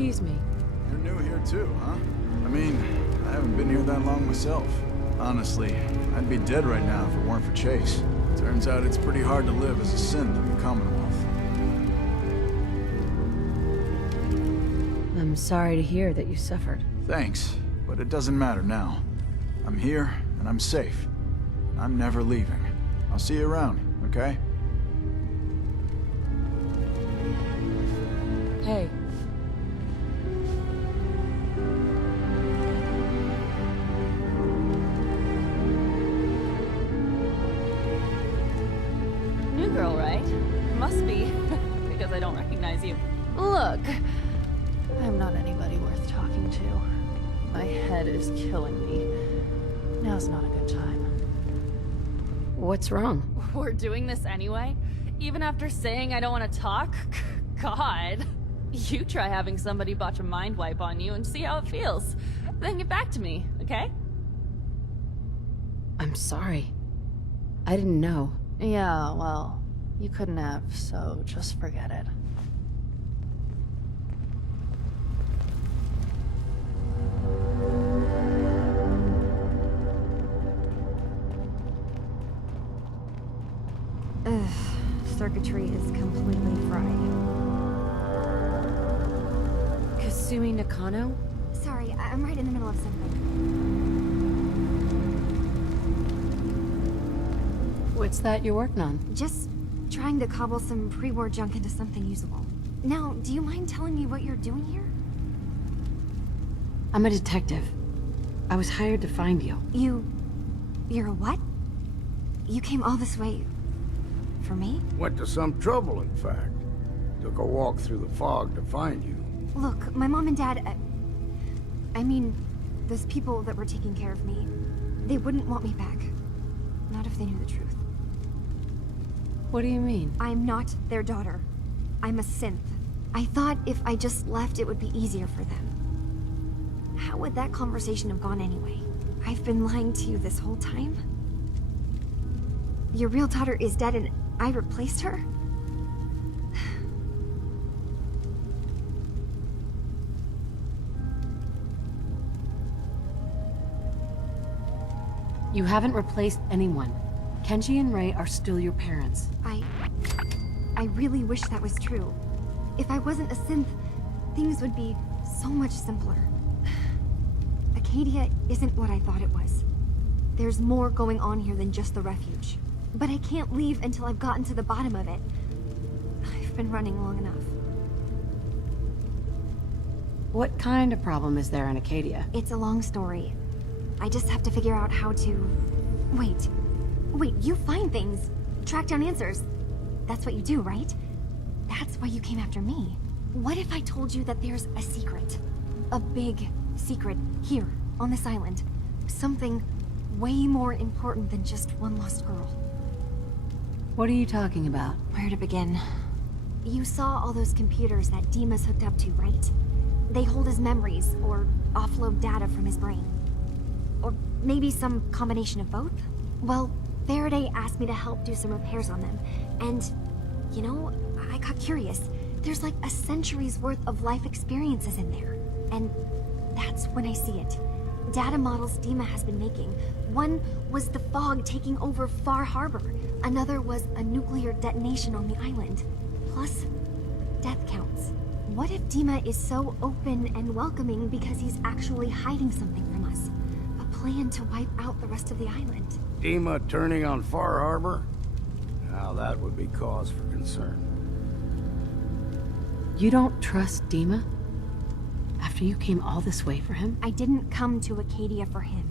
Excuse me. You're new here too, huh? I mean, I haven't been here that long myself. Honestly, I'd be dead right now if it weren't for Chase. Turns out it's pretty hard to live as a synth in the Commonwealth. I'm sorry to hear that you suffered. Thanks, but it doesn't matter now. I'm here, and I'm safe. I'm never leaving. I'll see you around, okay? Hey. New girl, right? Must be, because I don't recognize you. Look, I'm not anybody worth talking to. My head is killing me. Now's not a good time. What's wrong? We're doing this anyway? Even after saying I don't want to talk? God. You try having somebody botch a mind wipe on you and see how it feels. Then get back to me, okay? I'm sorry. I didn't know. Yeah, well, you couldn't have, so just forget it. Circuitry is completely fried. Kasumi Nakano? Sorry, I'm right in the middle of something. What's that you're working on? Just trying to cobble some pre-war junk into something usable. Now, do you mind telling me what you're doing here? I'm a detective. I was hired to find you. You're a what? You came all this way... for me? Went to some trouble, in fact. Took a walk through the fog to find you. Look, my mom and dad... I mean, those people that were taking care of me, they wouldn't want me back. Not if they knew the truth. What do you mean? I'm not their daughter. I'm a synth. I thought if I just left, it would be easier for them. How would that conversation have gone anyway? I've been lying to you this whole time? Your real daughter is dead and I replaced her? You haven't replaced anyone. Kenji and Ray are still your parents. I really wish that was true. If I wasn't a synth, things would be so much simpler. Acadia isn't what I thought it was. There's more going on here than just the refuge. But I can't leave until I've gotten to the bottom of it. I've been running long enough. What kind of problem is there in Acadia? It's a long story. I just have to figure out how to... Wait, you find things, track down answers. That's what you do, right? That's why you came after me. What if I told you that there's a secret? A big secret here, on this island. Something way more important than just one lost girl. What are you talking about? Where to begin? You saw all those computers that Dima's hooked up to, right? They hold his memories, or offload data from his brain. Or maybe some combination of both? Well, Faraday asked me to help do some repairs on them, and, you know, I got curious. There's like a century's worth of life experiences in there, and that's when I see it. Data models Dima has been making. One was the fog taking over Far Harbor. Another was a nuclear detonation on the island. Plus, death counts. What if Dima is so open and welcoming because he's actually hiding something from us? A plan to wipe out the rest of the island. Dima turning on Far Harbor? Now that would be cause for concern. You don't trust Dima? After you came all this way for him? I didn't come to Acadia for him.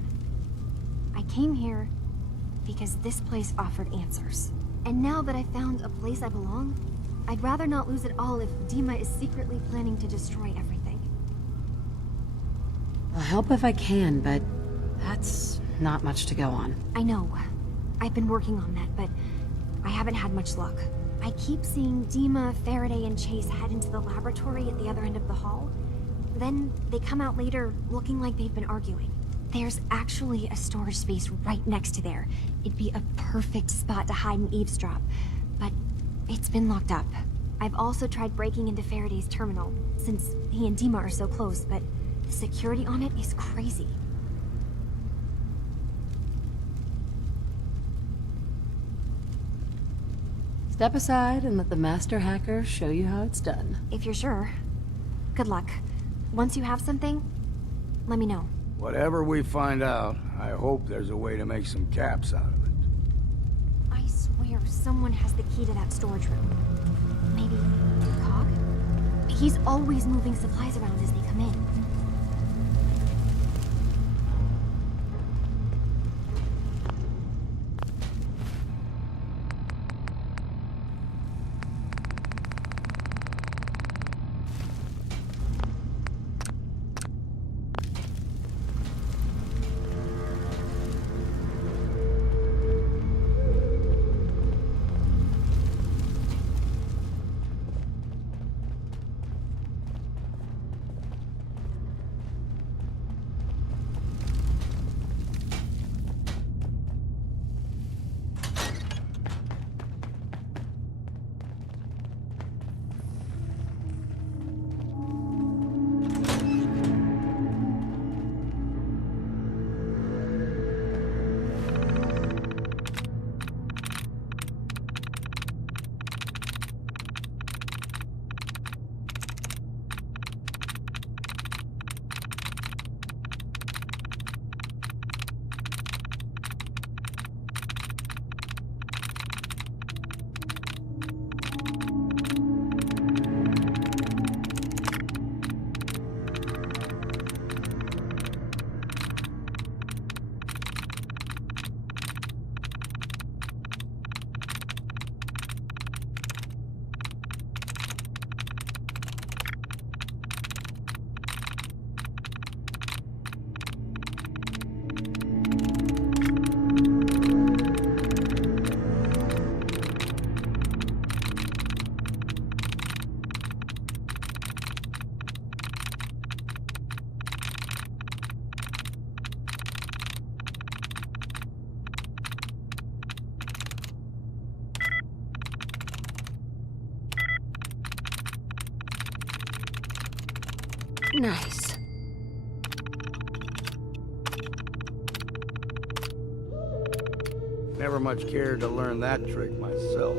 I came here because this place offered answers. And now that I found a place I belong, I'd rather not lose it all if Dima is secretly planning to destroy everything. I'll help if I can, but that's not much to go on. I know. I've been working on that, but I haven't had much luck. I keep seeing Dima, Faraday, and Chase head into the laboratory at the other end of the hall. Then they come out later looking like they've been arguing. There's actually a storage space right next to there. It'd be a perfect spot to hide and eavesdrop, but it's been locked up. I've also tried breaking into Faraday's terminal, since he and Dima are so close, but the security on it is crazy. Step aside and let the master hacker show you how it's done. If you're sure. Good luck. Once you have something, let me know. Whatever we find out, I hope there's a way to make some caps out of it. I swear someone has the key to that storage room. Maybe Cog? He's always moving supplies around as they come in. Nice. Never much cared to learn that trick myself.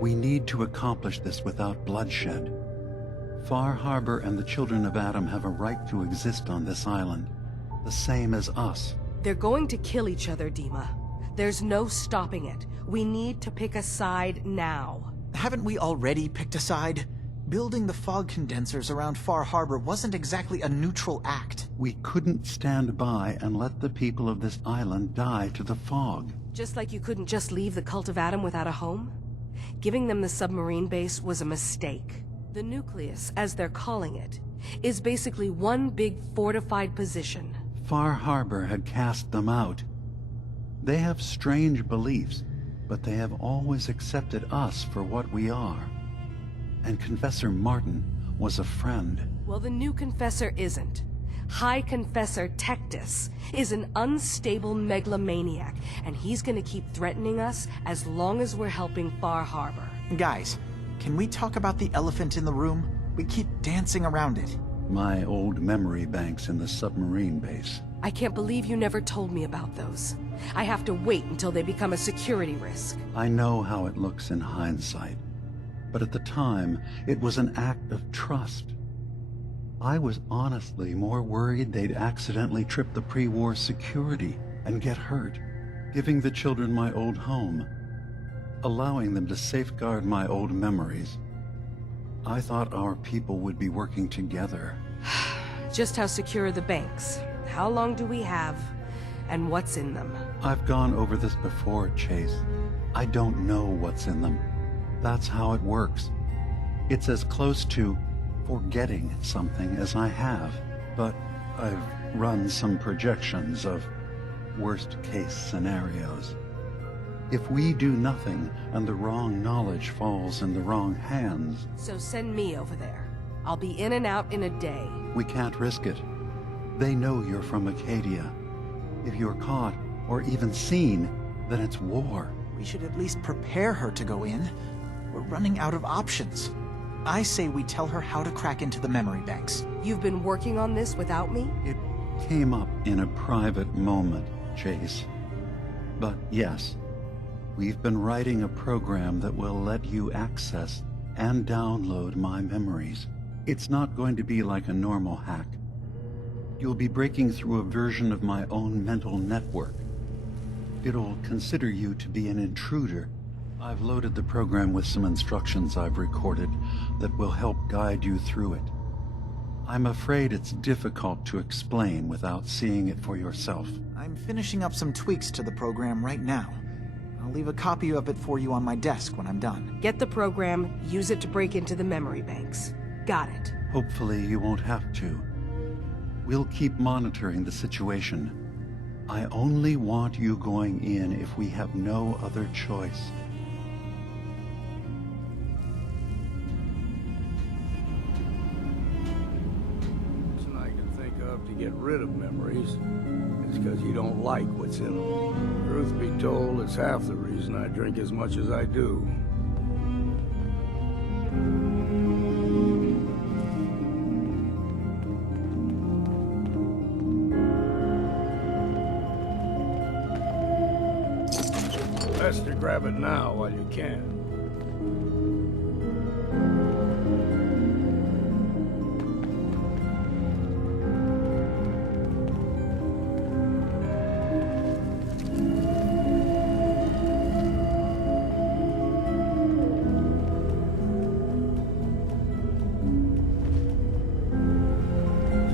We need to accomplish this without bloodshed. Far Harbor and the children of Adam have a right to exist on this island, the same as us. They're going to kill each other, Dima. There's no stopping it. We need to pick a side now. Haven't we already picked a side? Building the fog condensers around Far Harbor wasn't exactly a neutral act. We couldn't stand by and let the people of this island die to the fog. Just like you couldn't just leave the Cult of Adam without a home? Giving them the submarine base was a mistake. The nucleus, as they're calling it, is basically one big fortified position. Far Harbor had cast them out. They have strange beliefs, but they have always accepted us for what we are. And Confessor Martin was a friend. Well, the new Confessor isn't. High Confessor Tectus is an unstable megalomaniac, and he's gonna keep threatening us as long as we're helping Far Harbor. Guys, can we talk about the elephant in the room? We keep dancing around it. My old memory banks in the submarine base. I can't believe you never told me about those. I have to wait until they become a security risk. I know how it looks in hindsight, but at the time, it was an act of trust. I was honestly more worried they'd accidentally trip the pre-war security and get hurt, giving the children my old home, allowing them to safeguard my old memories. I thought our people would be working together. Just how secure are the banks? How long do we have? And what's in them? I've gone over this before, Chase. I don't know what's in them. That's how it works. It's as close to forgetting something as I have, but I've run some projections of worst-case scenarios. If we do nothing and the wrong knowledge falls in the wrong hands... So send me over there. I'll be in and out in a day. We can't risk it. They know you're from Acadia. If you're caught, or even seen, then it's war. We should at least prepare her to go in. We're running out of options. I say we tell her how to crack into the memory banks. You've been working on this without me? It came up in a private moment, Chase. But yes, we've been writing a program that will let you access and download my memories. It's not going to be like a normal hack. You'll be breaking through a version of my own mental network. It'll consider you to be an intruder. I've loaded the program with some instructions I've recorded that will help guide you through it. I'm afraid it's difficult to explain without seeing it for yourself. I'm finishing up some tweaks to the program right now. I'll leave a copy of it for you on my desk when I'm done. Get the program, use it to break into the memory banks. Got it. Hopefully you won't have to. We'll keep monitoring the situation. I only want you going in if we have no other choice. To get rid of memories is because you don't like what's in them. Truth be told, it's half the reason I drink as much as I do. Best to grab it now while you can.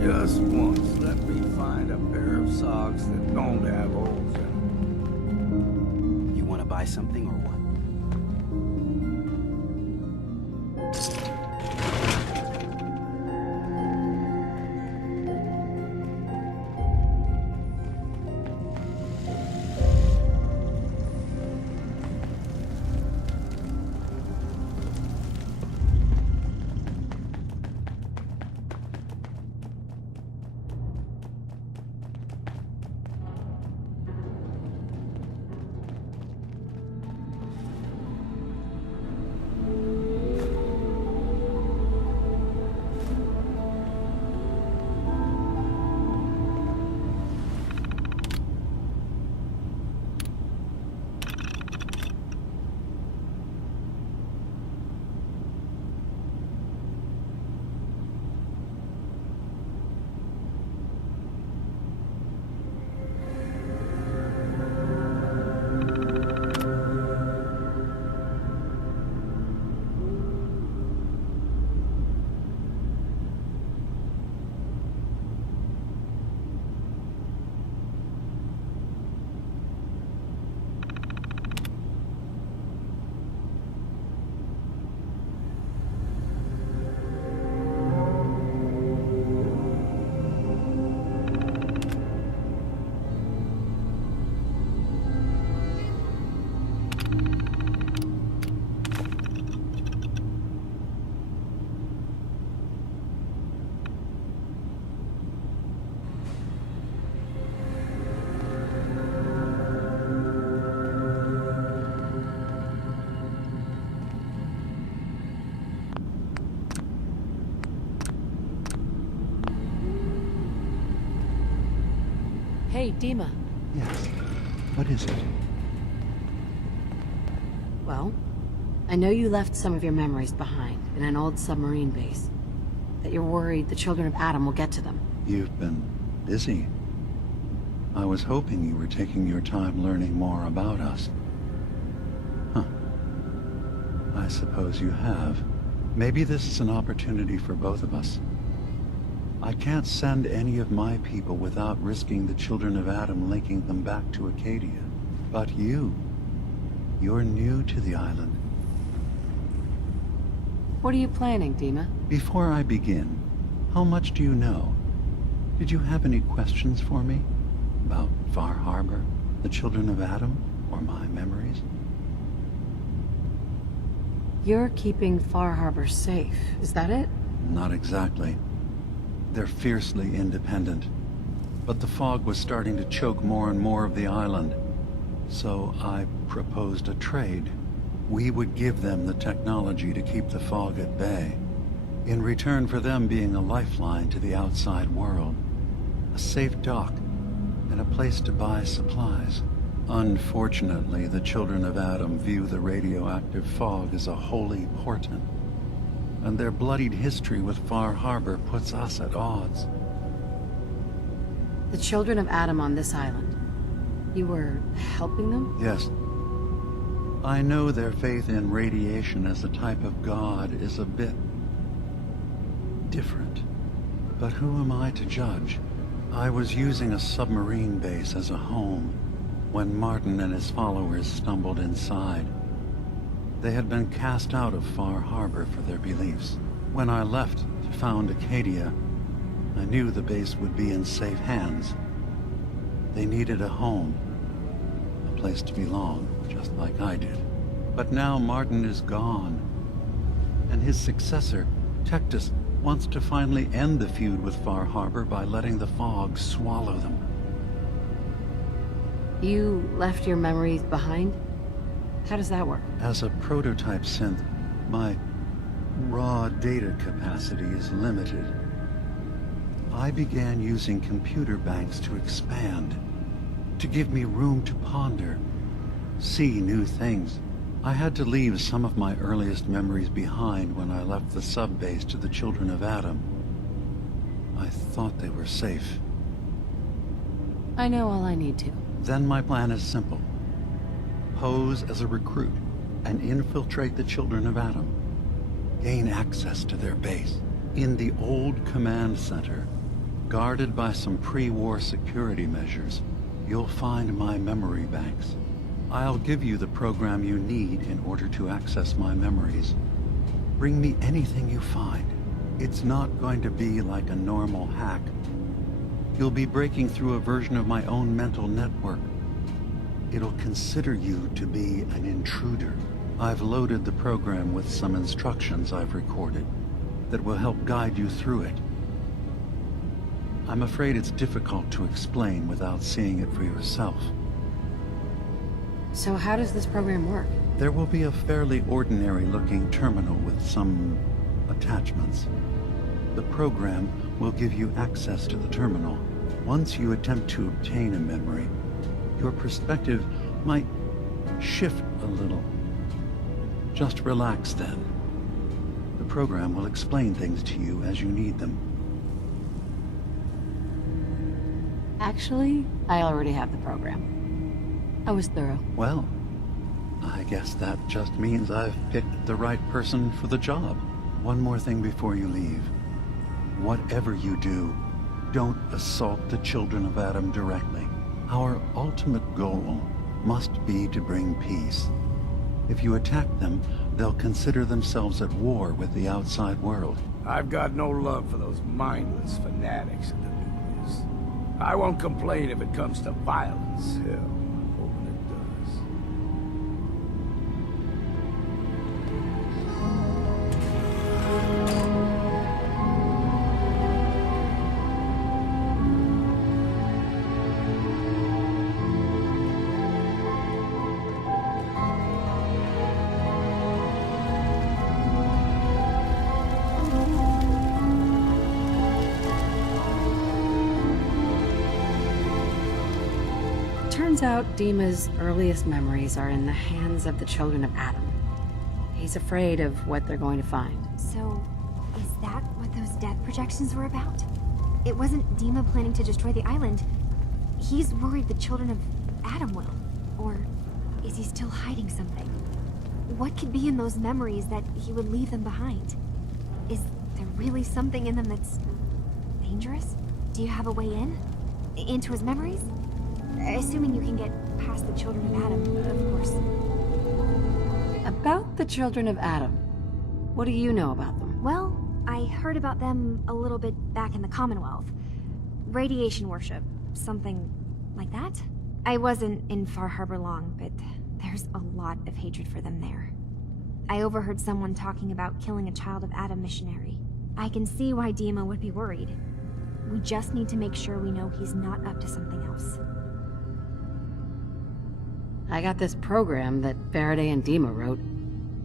Just once, let me find a pair of socks that don't have holes in them. You want to buy something or what? Hey, Dima. Yes. What is it? Well, I know you left some of your memories behind in an old submarine base. That you're worried the children of Adam will get to them. You've been busy. I was hoping you were taking your time learning more about us. Huh. I suppose you have. Maybe this is an opportunity for both of us. I can't send any of my people without risking the children of Adam linking them back to Acadia. But you're new to the island. What are you planning, Dima? Before I begin, how much do you know? Did you have any questions for me? About Far Harbor, the children of Adam, or my memories? You're keeping Far Harbor safe, is that it? Not exactly. They're fiercely independent. But the fog was starting to choke more and more of the island. So I proposed a trade. We would give them the technology to keep the fog at bay, in return for them being a lifeline to the outside world, a safe dock, and a place to buy supplies. Unfortunately, the children of Adam view the radioactive fog as a holy portent, and their bloodied history with Far Harbor puts us at odds. The children of Adam on this island. You were helping them? Yes. I know their faith in radiation as a type of god is a bit different. But who am I to judge? I was using a submarine base as a home when Martin and his followers stumbled inside. They had been cast out of Far Harbor for their beliefs. When I left to found Acadia, I knew the base would be in safe hands. They needed a home, a place to belong, just like I did. But now Martin is gone, and his successor, Tectus, wants to finally end the feud with Far Harbor by letting the fog swallow them. You left your memories behind? How does that work? As a prototype synth, my raw data capacity is limited. I began using computer banks to expand, to give me room to ponder, see new things. I had to leave some of my earliest memories behind when I left the sub-base to the children of Adam. I thought they were safe. I know all I need to. Then my plan is simple. Pose as a recruit and infiltrate the children of Adam. Gain access to their base. In the old command center, Guarded by some pre-war security measures, you'll find my memory banks. I'll give you the program you need in order to access my memories. Bring me anything you find. It's not going to be like a normal hack. You'll be breaking through a version of my own mental network. It'll consider you to be an intruder. I've loaded the program with some instructions I've recorded that will help guide you through it. I'm afraid it's difficult to explain without seeing it for yourself. So how does this program work? There will be a fairly ordinary-looking terminal with some attachments. The program will give you access to the terminal. Once you attempt to obtain a memory, your perspective might shift a little. Just relax then. The program will explain things to you as you need them. Actually, I already have the program. I was thorough. Well, I guess that just means I've picked the right person for the job. One more thing before you leave. Whatever you do, don't assault the children of Adam directly. Our ultimate goal must be to bring peace. If you attack them, they'll consider themselves at war with the outside world. I've got no love for those mindless fanatics in the nucleus. I won't complain if it comes to violence. Hell, I'm hoping it does. Turns out Dima's earliest memories are in the hands of the children of Adam. He's afraid of what they're going to find. So, is that what those death projections were about? It wasn't Dima planning to destroy the island. He's worried the children of Adam will. Or is he still hiding something? What could be in those memories that he would leave them behind? Is there really something in them that's dangerous? Do you have a way in? Into his memories? Assuming you can get past the children of Adam, of course. About the children of Adam, what do you know about them? Well, I heard about them a little bit back in the Commonwealth. Radiation worship, something like that. I wasn't in Far Harbor long, but there's a lot of hatred for them there. I overheard someone talking about killing a child of Adam missionary. I can see why Dima would be worried. We just need to make sure we know he's not up to something else. I got this program that Faraday and Dima wrote.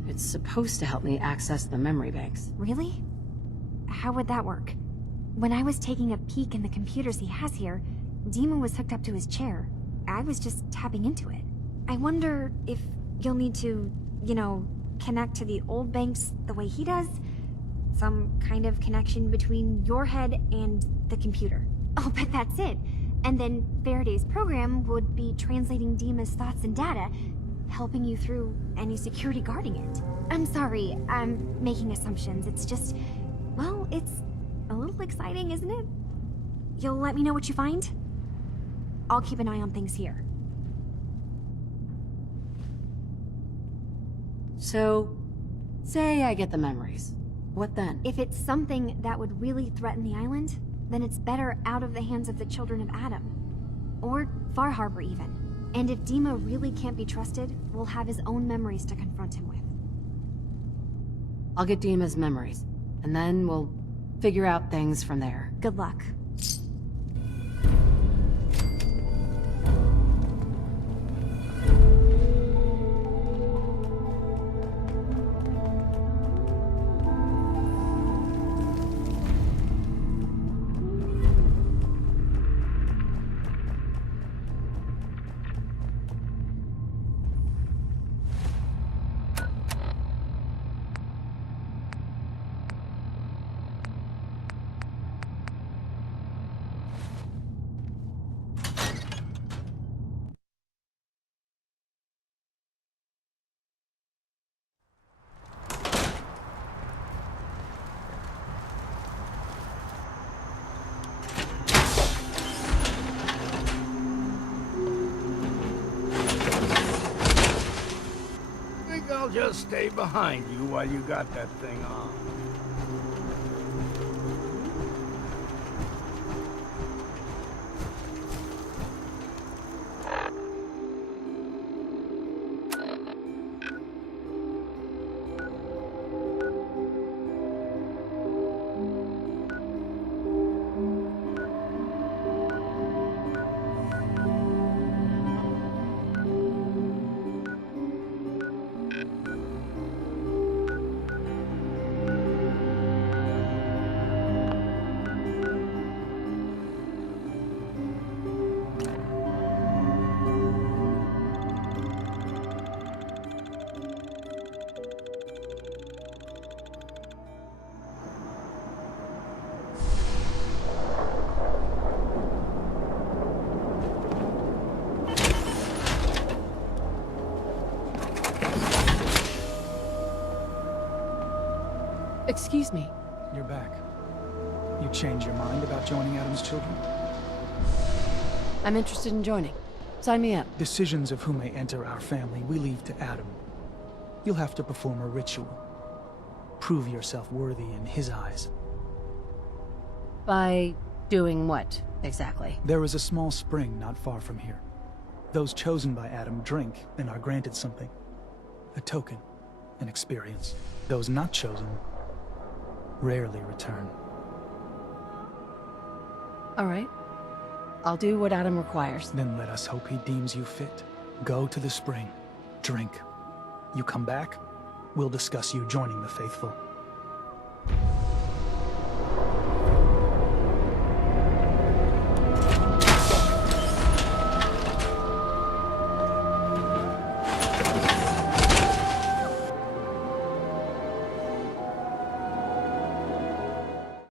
It's supposed to help me access the memory banks. Really? How would that work? When I was taking a peek in the computers he has here, Dima was hooked up to his chair. I was just tapping into it. I wonder if you'll need to, connect to the old banks the way he does? Some kind of connection between your head and the computer. I'll bet that's it. And then Faraday's program would be translating Dima's thoughts and data, helping you through any security guarding it. I'm sorry, I'm making assumptions. It's just, well, it's a little exciting, isn't it? You'll let me know what you find? I'll keep an eye on things here. So, say I get the memories. What then? If it's something that would really threaten the island, then it's better out of the hands of the children of Adam. Or Far Harbor, even. And if Dima really can't be trusted, we'll have his own memories to confront him with. I'll get Dima's memories, and then we'll figure out things from there. Good luck. just stay behind you while you got that thing on. Excuse me. You're back. You changed your mind about joining Adam's children? I'm interested in joining. Sign me up. Decisions of who may enter our family we leave to Adam. You'll have to perform a ritual. Prove yourself worthy in his eyes. By doing what, exactly? There is a small spring not far from here. Those chosen by Adam drink and are granted something. A token, an experience. Those not chosen rarely return. All right. I'll do what Adam requires. Then let us hope he deems you fit. Go to the spring. Drink. You come back, we'll discuss you joining the faithful.